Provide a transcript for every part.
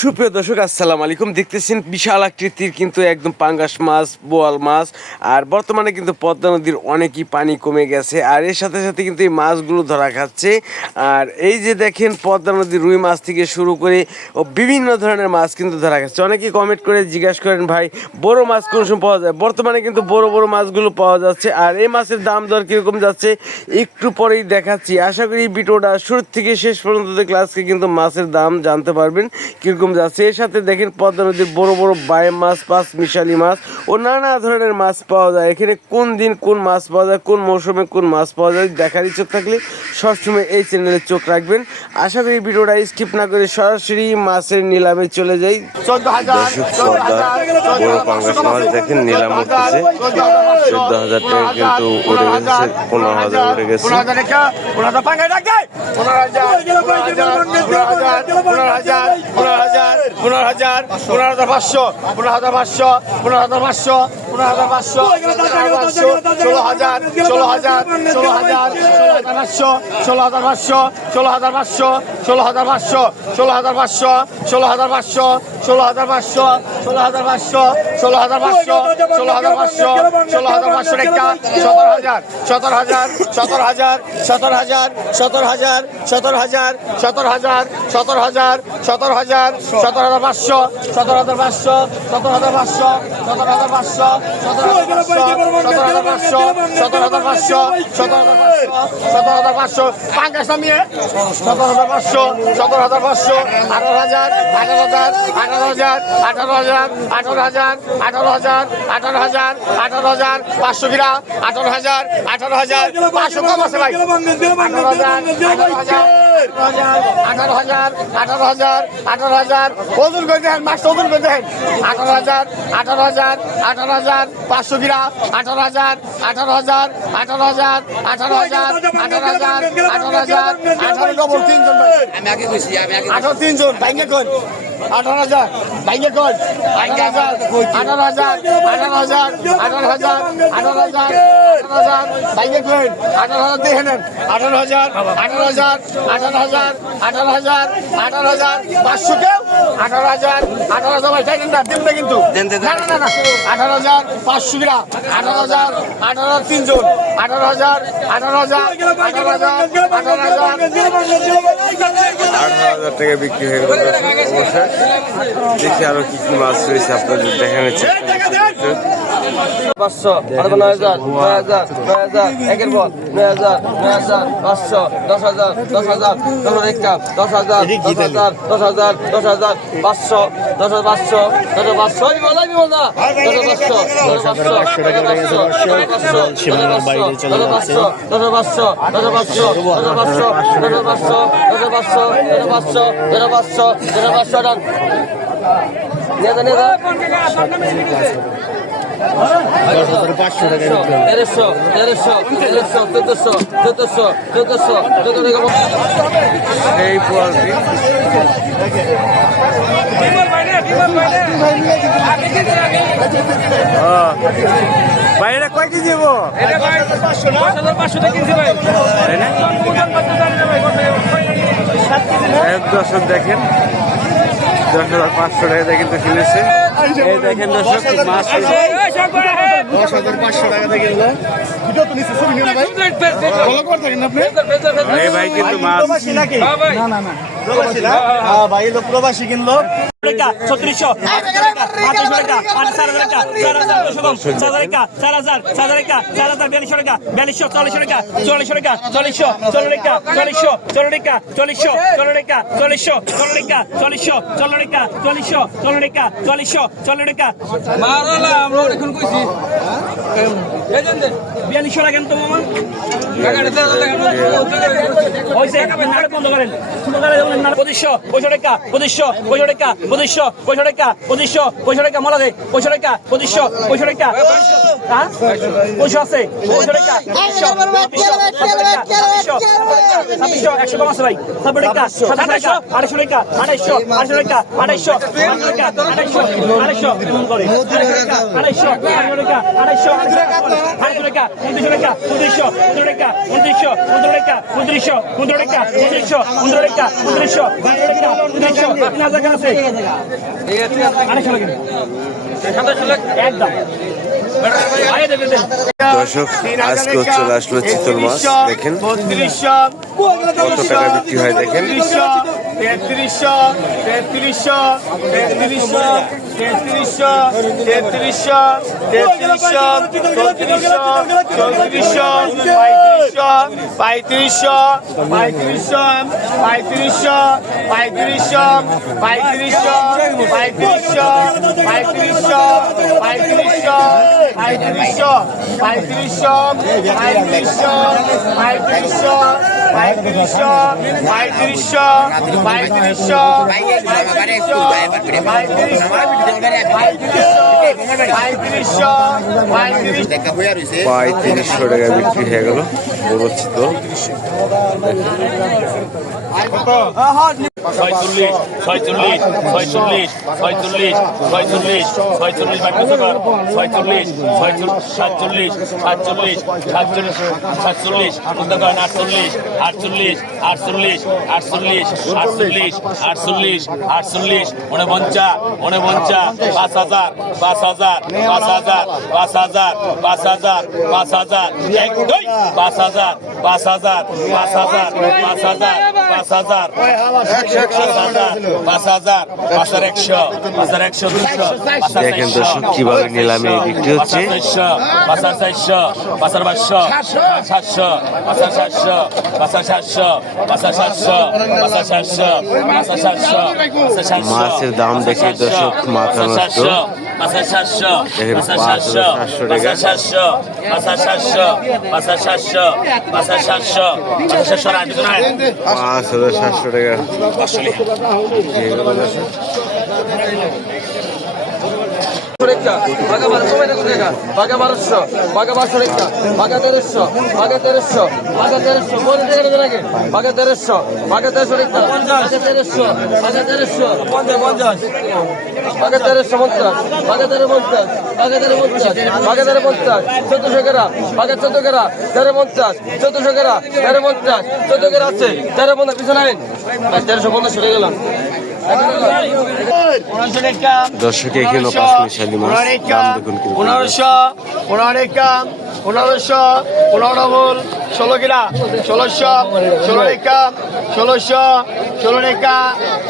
সুপ্রিয় দর্শক আসসালামু আলাইকুম। দেখতেছেন বিশাল আকৃতির কিন্তু একদম পাঙ্গাস মাছ, বোয়াল মাছ। আর বর্তমানে কিন্তু পদ্মা নদীর অনেকই পানি কমে গেছে, আর এর সাথে সাথে কিন্তু এই মাছগুলো ধরা খাচ্ছে। আর এই যে দেখেন পদ্মা নদীর রুই মাছ থেকে শুরু করে ও বিভিন্ন ধরনের মাছ কিন্তু ধরা খাচ্ছে। অনেকেই কমেন্ট করে জিজ্ঞাসা করেন ভাই বড় মাছ কোন সময় পাওয়া যায়। বর্তমানে কিন্তু বড় বড় মাছগুলো পাওয়া যাচ্ছে। আর এই মাছের দাম দর কীরকম যাচ্ছে একটু পরেই দেখাচ্ছি। আশা করি ভিডিওটা শুরু থেকে শেষ পর্যন্ত দেখলে আজকে কিন্তু মাছের দাম জানতে পারবেন কীরকম যাচ্ছে। এর সাথে দেখেন পদ্মা নদীর বড় বড় বায়ে মাছ, পাঁচ মিশালি মাছ ও নানা ধরনের মাছ পাওয়া যায়। এখানে কোন দিন কোন মাছ পাওয়া যায়, কোন মৌসুমে কোন মাছ পাওয়া যায় দেখার ইচ্ছা থাকলে সবসময় এই চ্যানেলে চোখ রাখবেন। আশা করি ভিডিওটা স্কিপ না করে সরাসরি মাছের নিলামে চলে যাই। বড় পাঙ্গাস মাছ দেখেন নিলাম উঠতেছে 14,000 টাকা কিন্তু উড়ে গেছে, 15,000 উড়ে গেছে। 18,000 ওজন করে দেখেন, মাছটা ওজন করে দেখেন। 18,000 500 গ্রাম, 18,000 ডবল 3 জন। আমি আগে কইছি, 3 জন ভাইঙ্গে কোন 18,000 ভাইঙ্গে কোন 18,000 ভাইঙ্গে কোন 18,000 দেখেন। 18,000 500 কেউ 18,000 ভাই চাইছেন না দিন না কিন্তু না 18,000 500 গ্রাম, 18,000 3 জন, 18,000 টাকা বিক্রি হয়ে গেল। অবশ্যই দেখি আরো কি কি মাছ রয়েছে আপনাদের দেখানোর চেষ্টা করছি। 500 9,000 9,000 9,000 একের বল 9,000 500 10,000 10,000 10,000 10,000 10,000 10,000 500 10,500 10,500 বলাই বল না 10,500 10,500 সীমানার বাইরে চলে যাচ্ছে 10,500 10,500 10,500 10,500 10,500 10,500 10,500 10,500 রান নিয়ে যা 500 টাকা সেই পোয়ালটি বাইরে কয় কেজি যাবো? দর্শক দেখেন 10,500 টাকা কিন্তু কিনেছে। এই দেখেন দর্শক মাছ 10,500 টাকা দিয়ে কিনলো। ভিডিও তো নিচে ছবি নিও না ভাই, ফলো করে থাকেন আপনি। এই ভাই কিন্তু মাছ নাকি না প্রবাসী না, হ্যাঁ ভাই লোক প্রবাসী কিনলো। 3600 বন্ধ করেন 2500 টাকা মালা দেয় 2500 টাকা 2500 টাকা হ্যাঁ 2500 আছে 2500 টাকা 2600 100 কম আছে ভাই 70 টাকা 2700 800 টাকা 2800 টাকা 2800 টাকা 2800 এমন করে 2800 টাকা 2800 টাকা দর্শক আজকে চলে আসলো চিতল মাছ দেখেন 3200 কত টাকা বিক্রি হয় দেখেন 3300 3300 3300 3300 প্রায় 300 টাকা বিক্রি হয়ে গেল বড় চিতল। 46 46 46 46 46 46 বাকি সবার 46 47 47 48 47 উদ্যোগন 48 48 48 48 48 48 48 49 49 5000 5000 5000 5000 5000 5000 এক দুই 5000 5000 5000 5000 5000 5000 5100 দেখেন দর্শক কিভাবে নিলামে বিক্রি হচ্ছে। 500 500 500 500 মাছের দাম দেখে দর্শক মাথা নষ্ট। দেখেন 5,700 টাকা। 5,700 টাকা। বাঘা 1200 বাঘা 1300 বাঘা 1300 বাঘা 1300 বাঘা 1300 বলে দেখে আগে বাঘা 1300 বাঘা 1300 বাঘা 1300 বাঘা 1300 50 বাঘা 1350 বাঘা 1350 বাঘা 1350 বাঘা 1350 1400 গ্রাম বাঘা 14 গ্রাম 1350 1400 গ্রাম 1350 14 গ্রাম আছে 1350 পিছনে আইন 1350 সরে গেল। দর্শক এখানে পাঁচ মিশালি মাছ দাম দেখুন কিন্তু 1500 15 16 কিনা 1600 16 রেখা 1600 16 রেখা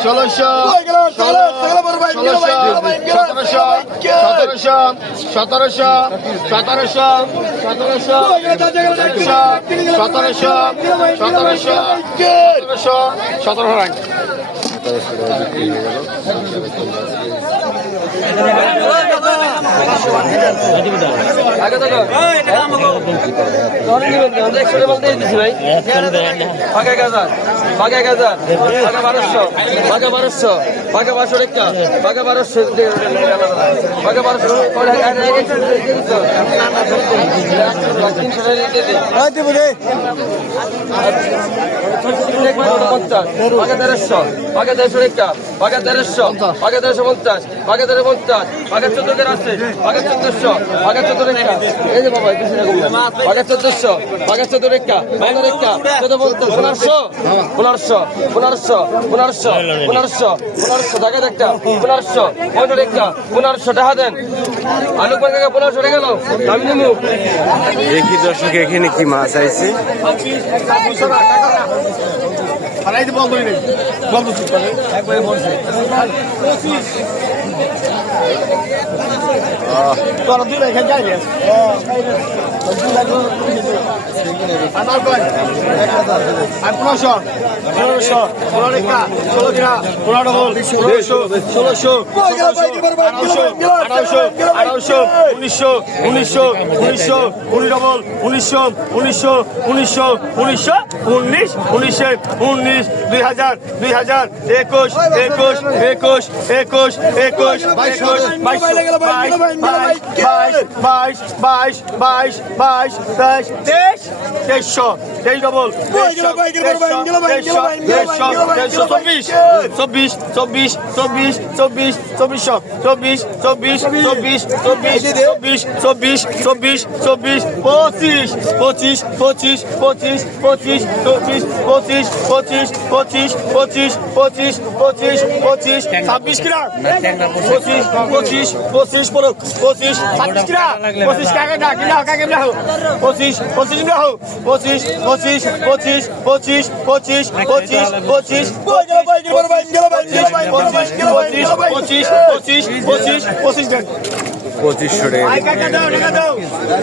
1600 1700 রাখ বাঘা 1350 বাঘা 14 আছে বাঘা 1400 বাঘা 14 রেখা এই যে বাবা বাঘা 1400 বাঘা 14 রেখা বাঘা রেখা 1500 টাকা একটা 1500 15 রেখা 1500 টাকা দেন আলু পাকা 1500 টাকা গেল আমি নেবো। দেখি দর্শক এখানে কি মাছ আইছে। একবারে বলছে তোরা দুই এখানে যাই আর 1500 রেখা 16 কিনা 15 ডবল 1600 1800 1900 ডবল 1900 2000 21 22 22 23 2300 23 ডবল 2500 টাকা